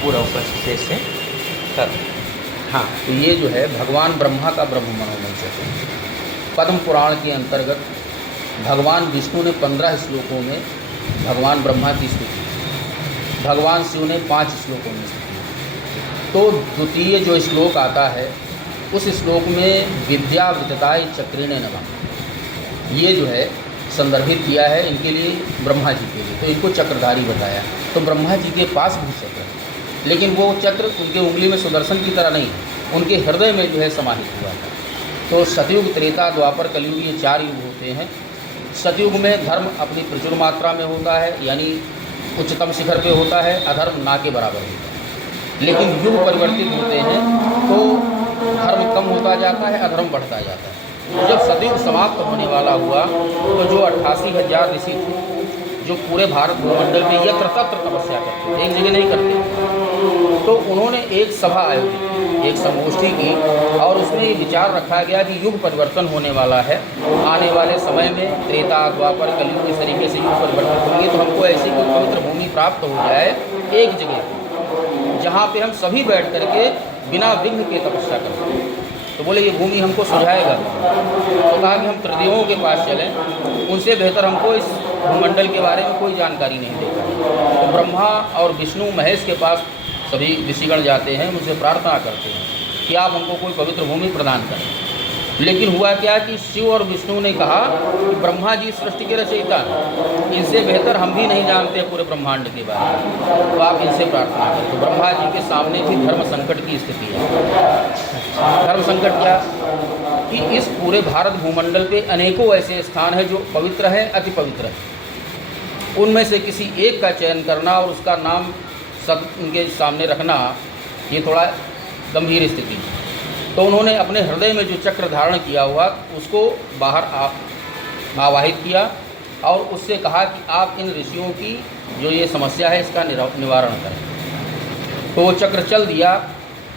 पूरा ऊपर से कर। हाँ, तो ये जो है भगवान ब्रह्मा का ब्रह्म मनोमय चक्र। पद्म पुराण के अंतर्गत भगवान विष्णु ने 15 श्लोकों में भगवान ब्रह्मा की स्तुति, भगवान शिव ने 5 श्लोकों में स्तुति। तो द्वितीय जो श्लोक आता है उस श्लोक में विद्या वितताय चक्रिणे नमः, ये जो है संदर्भित किया है इनके लिए, ब्रह्मा जी के लिए। तो इनको चक्रधारी बताया। तो ब्रह्मा जी के पास भी चक्र है, लेकिन वो चक्र उनके उंगली में सुदर्शन की तरह नहीं, उनके हृदय में जो है समाहित हुआ था। तो सतयुग, त्रेता, द्वापर, कलयुग, ये 4 युग होते हैं। सतयुग में धर्म अपनी प्रचुर मात्रा में होता है, यानी उच्चतम शिखर पे होता है, अधर्म ना के बराबर होता है। लेकिन युग परिवर्तित होते हैं तो धर्म कम होता जाता है, अधर्म बढ़ता जाता है। जब सतयुग समाप्त होने वाला हुआ तो जो 88,000 ऋषि थे जो पूरे भारत भूमंडल में यत्र तत्र तपस्या करते, एक जगह नहीं करते, तो उन्होंने एक सभा आयोजित की, एक संगोष्ठी की, और उसमें ये विचार रखा गया कि युग परिवर्तन होने वाला है। आने वाले समय में त्रेता, द्वापर, कलयुग, इस तरीके से युग परिवर्तन होंगे, तो हमको ऐसी कोई पवित्र भूमि प्राप्त हो जाए एक जगह, जहाँ पे हम सभी बैठ करके बिना विघ्न के तपस्या कर सकें। तो बोले ये भूमि हमको सुझाएगा। तो कहा कि हम त्रिदेवों के पास चलें, उनसे बेहतर हमको इस भूमंडल के बारे में कोई जानकारी नहीं देगा। तो ब्रह्मा और विष्णु महेश के पास सभी ऋषिगण जाते हैं, उनसे प्रार्थना करते हैं कि आप हमको कोई पवित्र भूमि प्रदान करें। लेकिन हुआ क्या कि शिव और विष्णु ने कहा कि ब्रह्मा जी सृष्टि के रचयिता हैं, इनसे बेहतर हम भी नहीं जानते पूरे ब्रह्मांड के बारे में, तो आप इनसे प्रार्थना करें। तो ब्रह्मा जी के सामने भी धर्म संकट की स्थिति है। धर्म संकट क्या कि इस पूरे भारत भूमंडल पे अनेकों ऐसे स्थान हैं जो पवित्र हैं, अति पवित्र हैं। उनमें से किसी एक का चयन करना और उसका नाम सब उनके सामने रखना, ये थोड़ा गंभीर स्थिति है। तो उन्होंने अपने हृदय में जो चक्र धारण किया हुआ उसको बाहर आवाहित किया और उससे कहा कि आप इन ऋषियों की जो ये समस्या है इसका निवारण करें। तो वो चक्र चल दिया,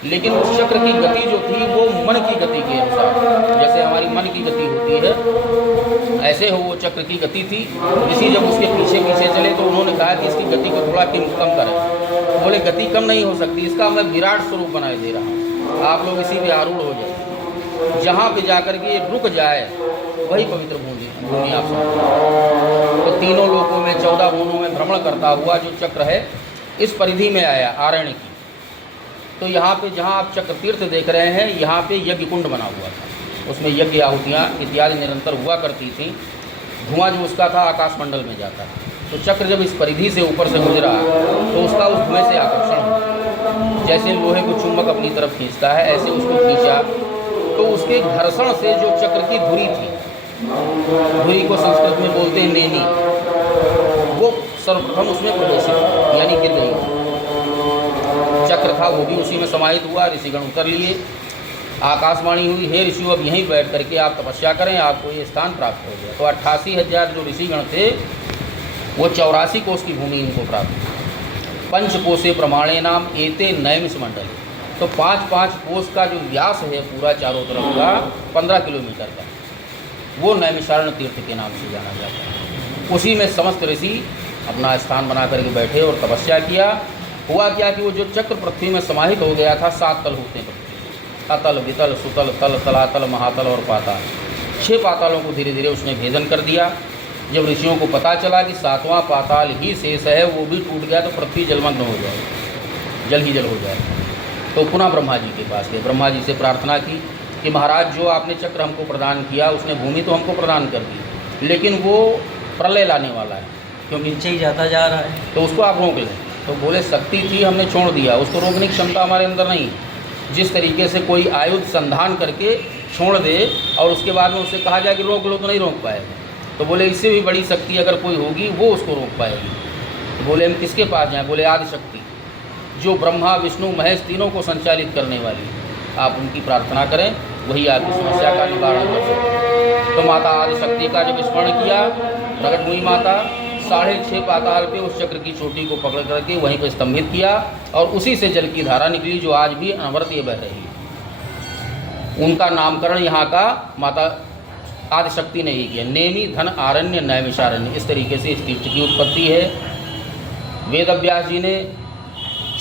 लेकिन उस चक्र की गति जो थी वो मन की गति के अनुसार, जैसे हमारी मन की गति होती है ऐसे हो वो चक्र की गति थी। ऋषि जब उसके पीछे पीछे चले तो उन्होंने कहा कि इसकी गति को थोड़ा कम करें। बोले गति कम नहीं हो सकती, इसका मैं विराट स्वरूप बनाए दे रहा हूँ, आप लोग इसी पे आरूढ़ हो जाए, जहाँ पे जाकर के रुक जाए वही पवित्र भूमि आप समझो। तो तीनों लोकों में 14 भुवनों में भ्रमण करता हुआ जो चक्र है इस परिधि में आया आरण्य की। तो यहाँ पे जहाँ आप चक्र तीर्थ देख रहे हैं, यहाँ पे यज्ञ कुंड बना हुआ था, उसमें यज्ञ आहुतियाँ इत्यादि निरंतर हुआ करती थी। धुआं जो उसका था आकाशमंडल में जाता। तो चक्र जब इस परिधि से ऊपर से गुजरा तो उसका उस धुएं से आकर्षण हुआ, जैसे लोहे को चुंबक अपनी तरफ खींचता है ऐसे उसको खींचा। तो उसके घर्षण से जो चक्र की धुरी थी, धुरी को संस्कृत में बोलते हैं नेनी, वो सर्वप्रथम उसमें प्रवेशित यानी गिर गई। चक्र था वो भी उसी में समाहित हुआ। ऋषिगण उतर लिए, आकाशवाणी हुई, हे ऋषियों अब यहीं बैठ करके आप तपस्या करें, आपको ये स्थान प्राप्त हो गया। तो 88,000 जो ऋषिगण थे वो 84 कोष की भूमि इनको प्राप्त हुई। पंचकोशे प्रमाणे नाम एते नैमिष मंडल। तो 5-5 कोष का जो व्यास है पूरा चारों तरफ का 15 किलोमीटर का, वो नैमिषारण्य तीर्थ के नाम से जाना जाता है। उसी में समस्त ऋषि अपना स्थान बना करके बैठे और तपस्या किया। हुआ क्या कि वो जो चक्र पृथ्वी में समाहित हो गया था, 7 तल होते हैं, अतल, वितल, सुतल, तल, तलातल, महातल और पाताल। 6 पातालों को धीरे धीरे उसने भेदन कर दिया। जब ऋषियों को पता चला कि 7वां पाताल ही शेष है, वो भी टूट गया, तो पृथ्वी जलमग्न हो जाए, जल ही जल हो जाए। तो पुनः ब्रह्मा जी के पास गए, ब्रह्मा जी से प्रार्थना की कि महाराज जो आपने चक्र हमको प्रदान किया, उसने भूमि तो हमको प्रदान कर दी, लेकिन वो प्रलय लाने वाला है, क्योंकि नीचे ही जाता जा रहा है, तो उसको आप रोक लें। तो बोले शक्ति थी, हमने छोड़ दिया, उसको रोकने की क्षमता हमारे अंदर नहीं। जिस तरीके से कोई आयुध संधान करके छोड़ दे और उसके बाद में उससे कहा जाए कि रोक लो, तो नहीं रोक पाएगा। तो बोले इससे भी बड़ी शक्ति अगर कोई होगी वो उसको रोक पाएगी। तो बोले हम किसके पास जाएं? बोले आदि शक्ति, जो ब्रह्मा विष्णु महेश तीनों को संचालित करने वाली, आप उनकी प्रार्थना करें, वही आपकी समस्या का निवारण कर सकते। तो माता आदि शक्ति का जब स्मरण किया, प्रकट हुई माता, 6.5 पाताल पे उस चक्र की चोटी को पकड़ करके वहीं पर स्तंभित किया और उसी से जल की धारा निकली जो आज भी अनवरत ये बह रही है। उनका नामकरण यहाँ का माता आदिशक्ति ने ही किया। नेमि धन आरण्य नैमिषारण्य, इस तरीके से इस तीर्थ की उत्पत्ति है। वेद व्यास जी ने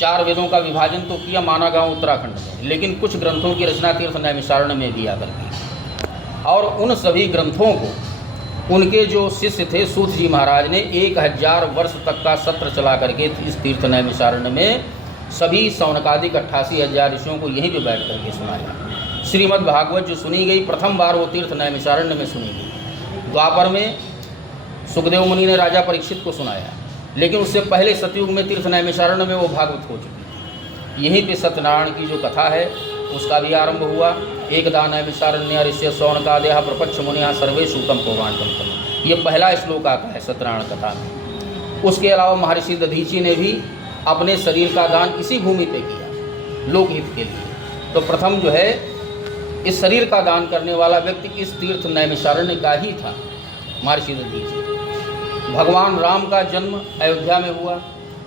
4 वेदों का विभाजन तो किया, माना गांव उत्तराखंड में, लेकिन कुछ ग्रंथों की रचना तीर्थ नैमिषारण्य में भी आकर की। और उन सभी ग्रंथों को उनके जो शिष्य थे सूत जी महाराज ने 1000 वर्ष तक का सत्र चला करके इस तीर्थ नैमिषारण्य में सभी सौनकादिक 88,000 ऋषियों को यहीं पे बैठ करके सुनाया। श्रीमद् भागवत जो सुनी गई प्रथम बार वो तीर्थ नैमिषारण्य में सुनी गई। द्वापर में सुखदेव मुनि ने राजा परीक्षित को सुनाया, लेकिन उससे पहले सतयुग में तीर्थ नैमिषारण्य में वो भागवत हो चुकी थी। यहीं पे सत्यनारायण की जो कथा है उसका भी आरंभ हुआ। एकदा नैमिषारण्य ऋष्य सौनकादयः प्रपच्छ मुनिः सर्वे शूकं पौराणिकं, ये पहला श्लोक आता है सत्यनारायण कथा में। उसके अलावा महर्षि दधीची ने भी अपने शरीर का दान इसी भूमि पे किया लोकहित के लिए। तो प्रथम जो है इस शरीर का दान करने वाला व्यक्ति इस तीर्थ नैमिषारण्य का ही था, महर्षि दधीची। भगवान राम का जन्म अयोध्या में हुआ,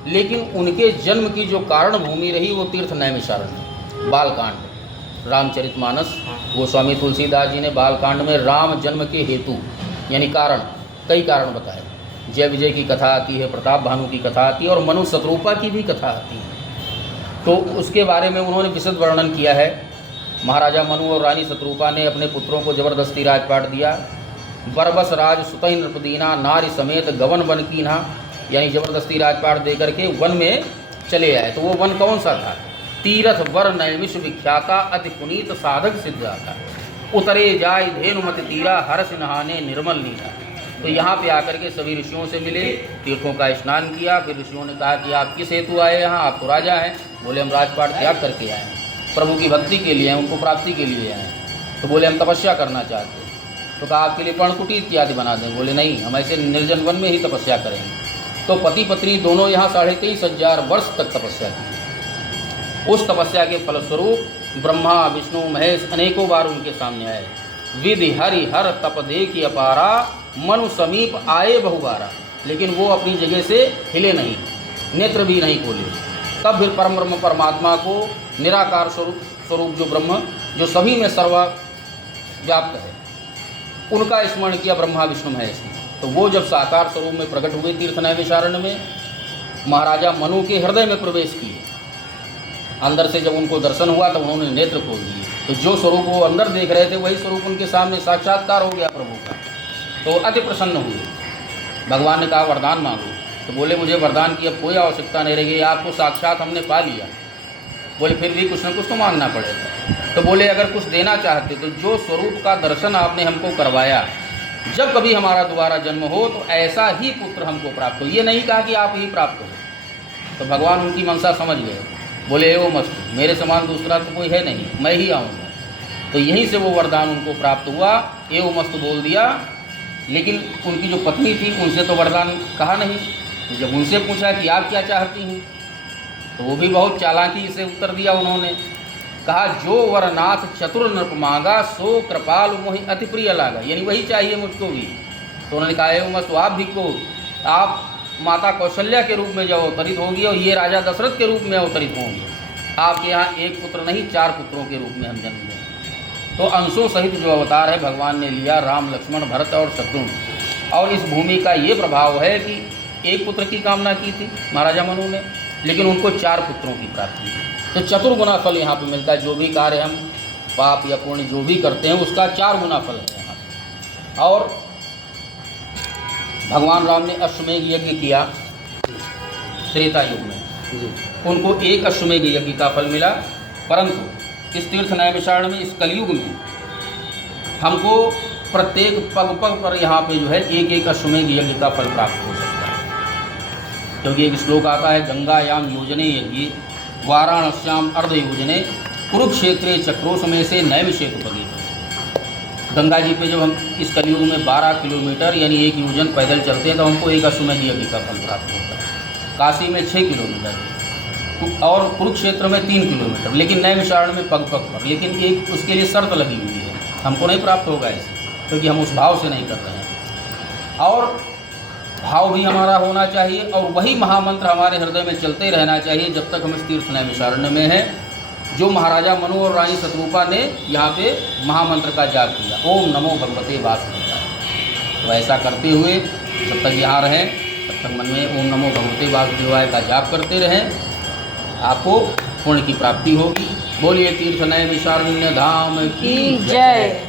लेकिन उनके जन्म की जो कारण भूमि रही वो तीर्थ नैमिषारण्य। बालकांड रामचरितमानस गोस्वामी तुलसीदास जी ने बालकांड में राम जन्म के हेतु यानी कारण कई कारण बताए। जय विजय की कथा आती है, प्रताप भानु की कथा आती है और मनु शत्रुपा की भी कथा आती है। तो उसके बारे में उन्होंने विशद वर्णन किया है। महाराजा मनु और रानी शत्रुपा ने अपने पुत्रों को जबरदस्ती राजपाट दिया। बरबस राज सुतहि नृपदीना नारी समेत गवन वन कीन्हा, यानी जबरदस्ती राजपाट दे करके वन में चले आए। तो वो वन कौन सा था? तीरथ वर नैमिष विख्याता अति पुनीत साधक सिद्धाता, उतरे जाय धेनुमति तीरा हर्ष नहाने निर्मल नीरा। तो यहाँ पे आकर के सभी ऋषियों से मिले, तीर्थों का स्नान किया। फिर ऋषियों ने कहा कि आप किस हेतु आए यहाँ? आप तो राजा हैं। बोले हम राजपाट त्याग करके आए हैं, प्रभु की भक्ति के लिए, उनको प्राप्ति के लिए आए हैं। तो बोले हम तपस्या करना चाहते हैं। तो कहा आपके लिए पर्णकुटी इत्यादि बना दें। बोले नहीं, हम ऐसे निर्जन वन में ही तपस्या करेंगे। तो पति पत्नी दोनों यहाँ 23,500 वर्ष तक तपस्या की। उस तपस्या के फलस्वरूप ब्रह्मा विष्णु महेश अनेकों बार उनके सामने आए। विधि हरि हर तप देखी अपारा, मनु समीप आए बहुबारा, लेकिन वो अपनी जगह से हिले नहीं, नेत्र भी नहीं खोले। तब फिर परम ब्रह्म परमात्मा को निराकार स्वरूप जो ब्रह्म जो सभी में सर्वव्याप्त है उनका स्मरण किया ब्रह्मा विष्णु महेश ने। तो वो जब साकार स्वरूप में प्रकट हुए तीर्थ नैमिषारण्य में, महाराजा मनु के हृदय में प्रवेश किए। अंदर से जब उनको दर्शन हुआ तो उन्होंने नेत्र खोल दिए। तो जो स्वरूप वो अंदर देख रहे थे वही स्वरूप उनके सामने साक्षात्कार हो गया प्रभु का। तो अति प्रसन्न हुए। भगवान ने कहा वरदान मांगो। तो बोले मुझे वरदान की अब कोई आवश्यकता नहीं रहेगी, आपको साक्षात हमने पा लिया। बोले फिर भी कुछ न कुछ तो मांगना पड़ेगा। तो बोले अगर कुछ देना चाहते तो जो स्वरूप का दर्शन आपने हमको करवाया, जब कभी हमारा दोबारा जन्म हो तो ऐसा ही पुत्र हमको प्राप्त हो। ये नहीं कहा कि आप ही प्राप्त हो। तो भगवान उनकी मंशा समझ गए। बोले एवं मस्तु, मेरे समान दूसरा तो कोई है नहीं, मैं ही आऊँगा। तो यहीं से वो वरदान उनको प्राप्त हुआ। एवं मस्तु बोल दिया। लेकिन उनकी जो पत्नी थी उनसे तो वरदान कहा नहीं। तो जब उनसे पूछा कि आप क्या चाहती हैं, तो वो भी बहुत चालाकी से उत्तर दिया। उन्होंने कहा जो वरनाथ चतुर नृप मांगा, सो कृपाल मोहि अति प्रिय लागा, यानी वही चाहिए मुझको भी। तो उन्होंने कहा एवं मस्तु, आप भी को आप माता कौशल्या के रूप में जब अवतरित होगी और ये राजा दशरथ के रूप में अवतरित होंगे। आपके यहाँ एक पुत्र नहीं 4 पुत्रों के रूप में हम जन्म दें। तो अंशों सहित जो अवतार है भगवान ने लिया, राम लक्ष्मण भरत और शत्रुघ्न। और इस भूमि का ये प्रभाव है कि एक पुत्र की कामना की थी महाराजा मनु ने, लेकिन उनको 4 पुत्रों की प्राप्ति हुई। तो चतुर्गुना फल यहाँ पे मिलता है। जो भी कार्य हम पाप या पुण्य जो भी करते हैं उसका 4 गुना फल है यहाँ पे। और भगवान राम ने अश्वमेध यज्ञ किया त्रेता युग में, उनको एक अश्वमेध यज्ञ का फल मिला। परंतु इस तीर्थ नैमिषारण्य में, इस कलयुग में हमको प्रत्येक पग पग पर यहाँ पे जो है एक अश्वमेध यज्ञ का फल प्राप्त हो सकता है। क्योंकि एक श्लोक आता है गंगायाम योजने यज्ञ वाराणस्याम अर्ध योजने कुरुक्षेत्रे चक्रोश में से नैमिषेक उपगीत। गंगा जी पे जब हम इस कलयुग में 12 किलोमीटर यानी 1 योजन पैदल चलते हैं तो हमको एक अश्वमेध यज्ञ का फल प्राप्त होता है। काशी में 6 किलोमीटर और कुरुक्षेत्र में 3 किलोमीटर, लेकिन नैमिषारण्य में पग पग पर। लेकिन एक उसके लिए शर्त लगी हुई है, हमको नहीं प्राप्त होगा ऐसे, क्योंकि हम उस भाव से नहीं कर रहे हैं। और भाव भी हमारा होना चाहिए और वही महामंत्र हमारे हृदय में चलते रहना चाहिए जब तक हम इस तीर्थ नैमिषारण्य में हैं, जो महाराजा मनु और रानी शत्रुपा ने यहाँ पे महामंत्र का जाप किया, ओम नमो भगवते वासुदेवाय। तो ऐसा करते हुए जब तक यहाँ रहें तब तक मन में ओम नमो भगवते वासुदेवाय का जाप करते रहें। आपको पुण्य की प्राप्ति होगी। बोलिए तीर्थ नयन शारण्य धाम की जय।